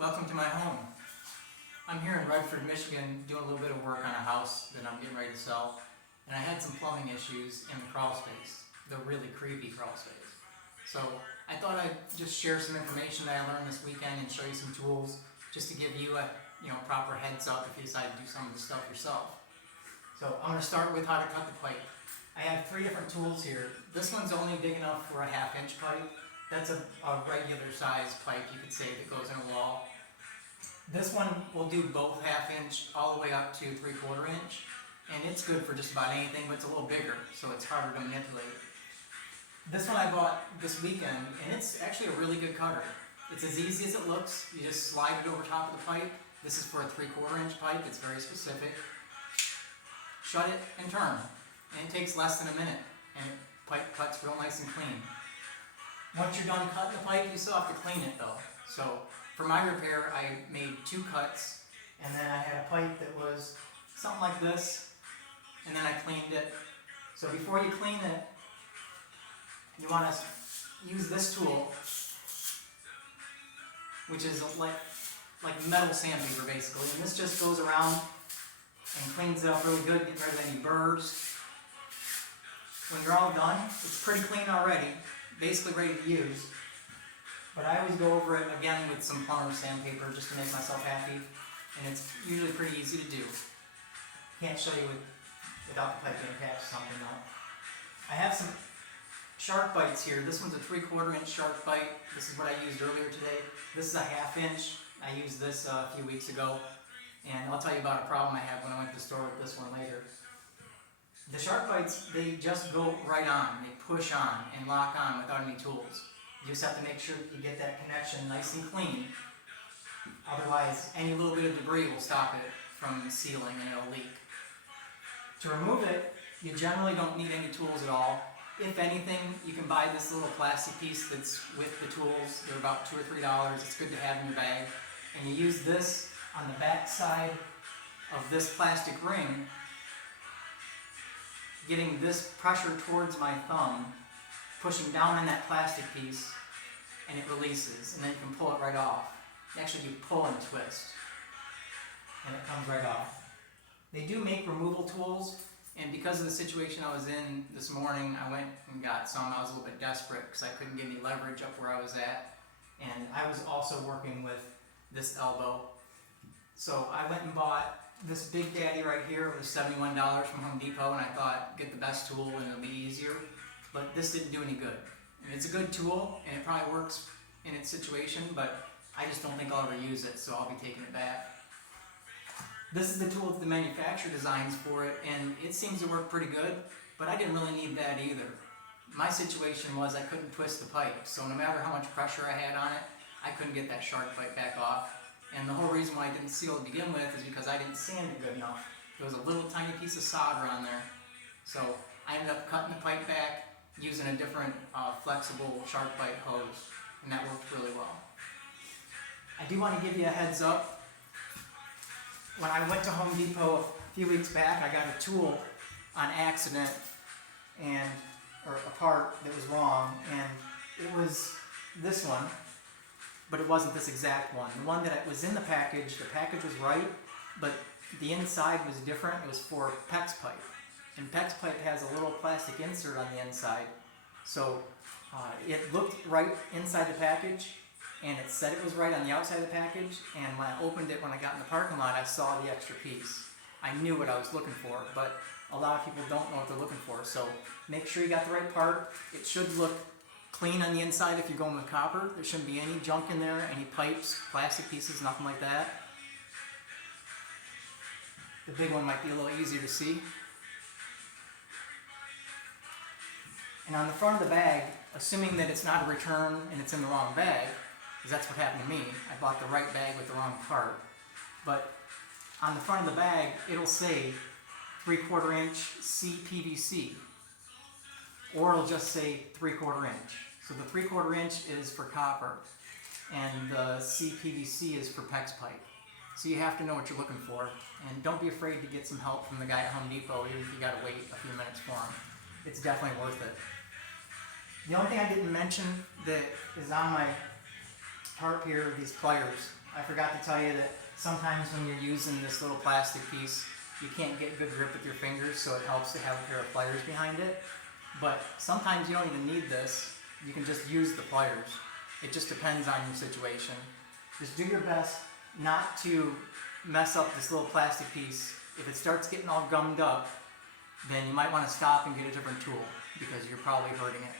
Welcome to my home. I'm here in Redford, Michigan doing a little bit of work on a house that I'm getting ready to sell, and I had some plumbing issues in the crawl space, the really creepy crawl space. So I thought I'd just share some information that I learned this weekend and show you some tools just to give you a proper heads up if you decide to do some of the stuff yourself. So I'm going to start with how to cut the pipe. I have 3 different tools here. This one's only big enough for a 1/2 inch pipe. That's a regular size pipe, you could say, that goes in a wall. This one will do both 1/2 inch all the way up to 3/4 inch, and it's good for just about anything, but it's a little bigger, so it's harder to manipulate. This one I bought this weekend, and it's actually a really good cutter. It's as easy as it looks. You just slide it over top of the pipe. This is for a 3/4 inch pipe. It's very specific. Shut it and turn, and it takes less than a minute, and the pipe cuts real nice and clean. Once you're done cutting the pipe, you still have to clean it though. So for my repair, I made 2 cuts, and then I had a pipe that was something like this, and then I cleaned it. So before you clean it, you want to use this tool, which is like metal sandpaper basically, and this just goes around and cleans it up really good, get rid of any burrs. When you're all done, it's pretty clean already, basically ready to use. But I always go over it again with some plumber's sandpaper just to make myself happy, and it's usually pretty easy to do. Can't show you without the pipe being attached to something though. I have some shark bites here. This one's a 3/4 inch shark bite. This is what I used earlier today. This is a 1/2 inch. I used this a few weeks ago, and I'll tell you about a problem I had when I went to the store with this one later. The shark bites, they just go right on. They push on and lock on without any tools. You just have to make sure that you get that connection nice and clean. Otherwise, any little bit of debris will stop it from sealing and it'll leak. To remove it, you generally don't need any tools at all. If anything, you can buy this little plastic piece that's with the tools. They're about $2 or $3. It's good to have in your bag. And you use this on the back side of this plastic ring, getting this pressure towards my thumb, pushing down on that plastic piece, and it releases, and then you can pull it right off. Actually, you pull and twist, and it comes right off. They do make removal tools, and because of the situation I was in this morning, I went and got some. I was a little bit desperate because I couldn't get any leverage up where I was at, and I was also working with this elbow. So I went and bought this Big Daddy right here. It was $71 from Home Depot, and I thought, get the best tool and it'll be easier. But this didn't do any good. And it's a good tool, and it probably works in its situation, but I just don't think I'll ever use it, so I'll be taking it back. This is the tool that the manufacturer designs for it, and it seems to work pretty good, but I didn't really need that either. My situation was I couldn't twist the pipe, so no matter how much pressure I had on it, I couldn't get that shark bite back off. And the whole reason why I didn't seal to begin with is because I didn't sand it good enough. There was a little tiny piece of solder on there. So I ended up cutting the pipe back using a different flexible shark bite hose, and that worked really well. I do want to give you a heads up. When I went to Home Depot a few weeks back, I got a tool on accident, or a part that was wrong, and it was this one. But it wasn't this exact one. The one that was in the package was right, but the inside was different. It was for PEX pipe. And PEX pipe has a little plastic insert on the inside. So it looked right inside the package, and it said it was right on the outside of the package, and when I opened it when I got in the parking lot, I saw the extra piece. I knew what I was looking for, but a lot of people don't know what they're looking for. So make sure you got the right part. It should look clean on the inside if you're going with copper. There shouldn't be any junk in there, any pipes, plastic pieces, nothing like that. The big one might be a little easier to see. And on the front of the bag, assuming that it's not a return and it's in the wrong bag, because that's what happened to me, I bought the right bag with the wrong part. But on the front of the bag, it'll say 3/4 inch cpvc. Or it'll just say 3/4 inch. So the 3/4 inch is for copper, and the cpvc is for PEX pipe. So you have to know what you're looking for, and don't be afraid to get some help from the guy at Home Depot, even if you gotta wait a few minutes for him. It's definitely worth it. The only thing I didn't mention that is on my tarp here are these pliers. I forgot to tell you that sometimes when you're using this little plastic piece, you can't get good grip with your fingers, so it helps to have a pair of pliers behind it. But sometimes you don't even need this. You can just use the pliers. It just depends on your situation. Just do your best not to mess up this little plastic piece. If it starts getting all gummed up, then you might want to stop and get a different tool because you're probably hurting it.